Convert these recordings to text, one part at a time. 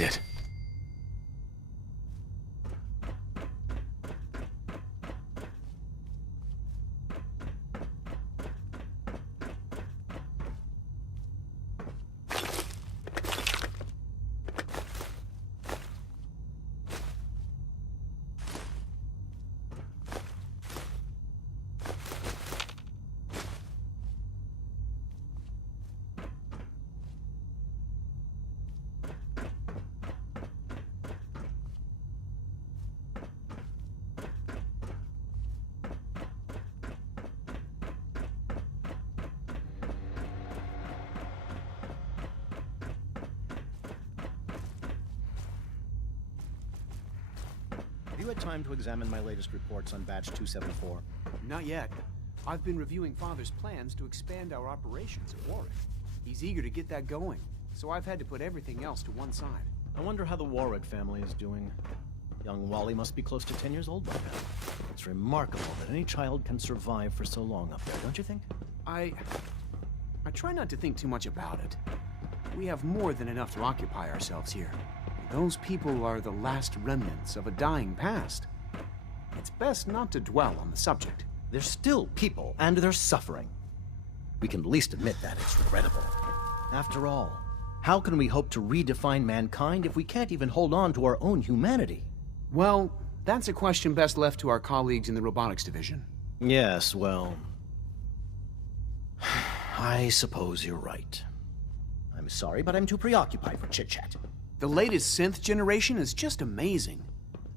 is it. Have you had time to examine my latest reports on Batch 274? Not yet. I've been reviewing Father's plans to expand our operations at Warwick. He's eager to get that going, so I've had to put everything else to one side. I wonder how the Warwick family is doing. Young Wally must be close to 10 years old by now. It's remarkable that any child can survive for so long up there, don't you think? I try not to think too much about it. We have more than enough to occupy ourselves here. Those people are the last remnants of a dying past. It's best not to dwell on the subject. They're still people, and they're suffering. We can at least admit that it's regrettable. After all, how can we hope to redefine mankind if we can't even hold on to our own humanity? Well, that's a question best left to our colleagues in the robotics division. Yes, well... I suppose you're right. I'm sorry, but I'm too preoccupied for chit-chat. The latest synth generation is just amazing.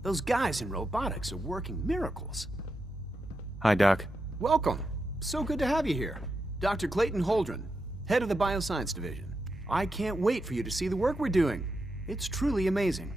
Those guys in robotics are working miracles. Hi, Doc. Welcome. So good to have you here. Dr. Clayton Holdren, head of the Bioscience Division. I can't wait for you to see the work we're doing. It's truly amazing.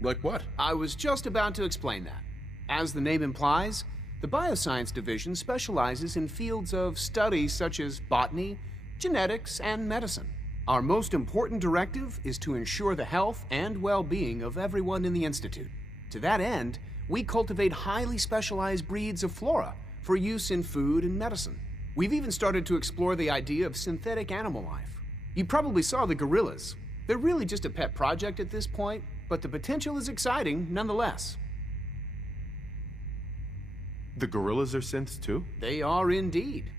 Like what? I was just about to explain that. As the name implies, the Bioscience Division specializes in fields of study such as botany, genetics, and medicine. Our most important directive is to ensure the health and well-being of everyone in the Institute. To that end, we cultivate highly specialized breeds of flora for use in food and medicine. We've even started to explore the idea of synthetic animal life. You probably saw the gorillas. They're really just a pet project at this point, but the potential is exciting nonetheless. The gorillas are synths too? They are indeed.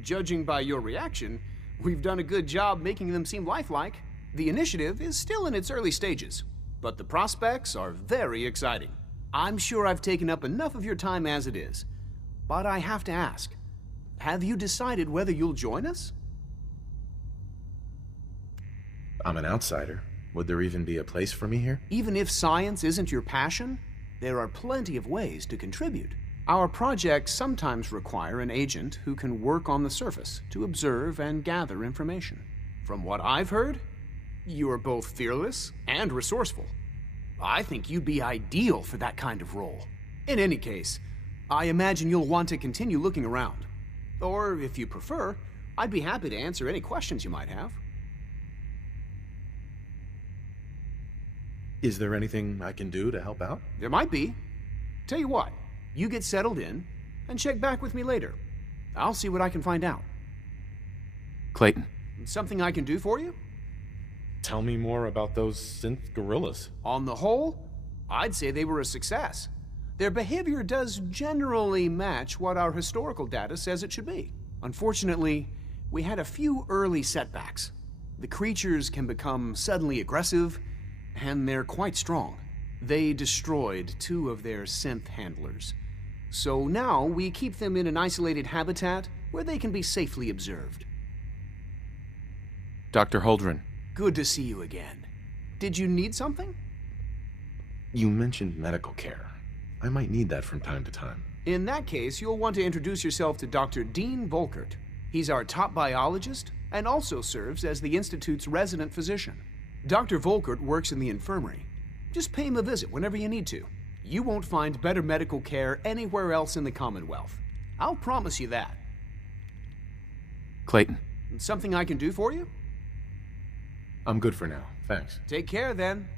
Judging by your reaction, we've done a good job making them seem lifelike. The initiative is still in its early stages, but the prospects are very exciting. I'm sure I've taken up enough of your time as it is, but I have to ask, have you decided whether you'll join us? I'm an outsider. Would there even be a place for me here? Even if science isn't your passion, there are plenty of ways to contribute. Our projects sometimes require an agent who can work on the surface to observe and gather information. From what I've heard, you are both fearless and resourceful. I think you'd be ideal for that kind of role. In any case, I imagine you'll want to continue looking around. Or, if you prefer, I'd be happy to answer any questions you might have. Is there anything I can do to help out? There might be. Tell you what, you get settled in, and check back with me later. I'll see what I can find out. Clayton. Something I can do for you? Tell me more about those synth gorillas. On the whole, I'd say they were a success. Their behavior does generally match what our historical data says it should be. Unfortunately, we had a few early setbacks. The creatures can become suddenly aggressive, and they're quite strong. They destroyed 2 of their synth handlers. So now we keep them in an isolated habitat where they can be safely observed. Dr. Holdren. Good to see you again. Did you need something? You mentioned medical care. I might need that from time to time. In that case, you'll want to introduce yourself to Dr. Dean Volkert. He's our top biologist and also serves as the Institute's resident physician. Dr. Volkert works in the infirmary. Just pay him a visit whenever you need to. You won't find better medical care anywhere else in the Commonwealth. I'll promise you that. Clayton. Something I can do for you? I'm good for now, thanks. Take care, then.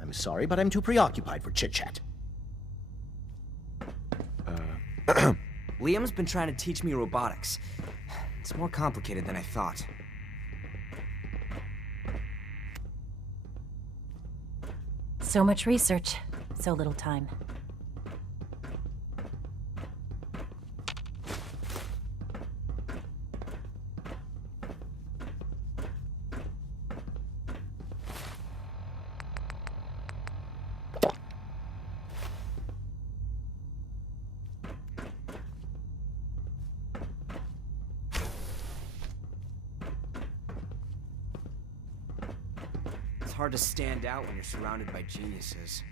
I'm sorry, but I'm too preoccupied for chit-chat. Liam's been trying to teach me robotics. It's more complicated than I thought. So much research, so little time. It's hard to stand out when you're surrounded by geniuses.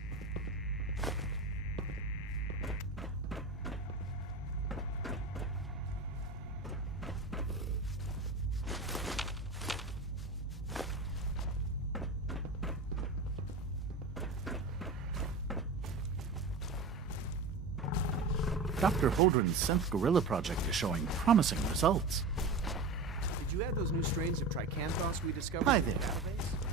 Dr. Holdren's synth gorilla project is showing promising results. Did you add those new strains of tricanthos we discovered Hi in the there. database?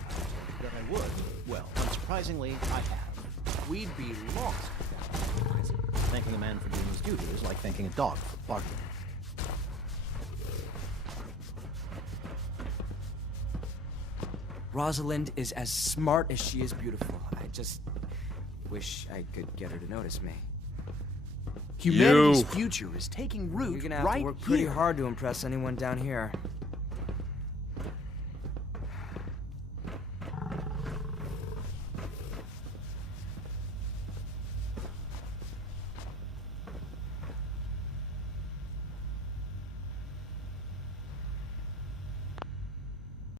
That I would. Well, unsurprisingly, I have. We'd be lost without it. Thanking a man for doing his duty is like thanking a dog for barking. Rosalind is as smart as she is beautiful. I just wish I could get her to notice me. Humanity's future is taking root You're gonna have right to work pretty here. hard to impress anyone down here.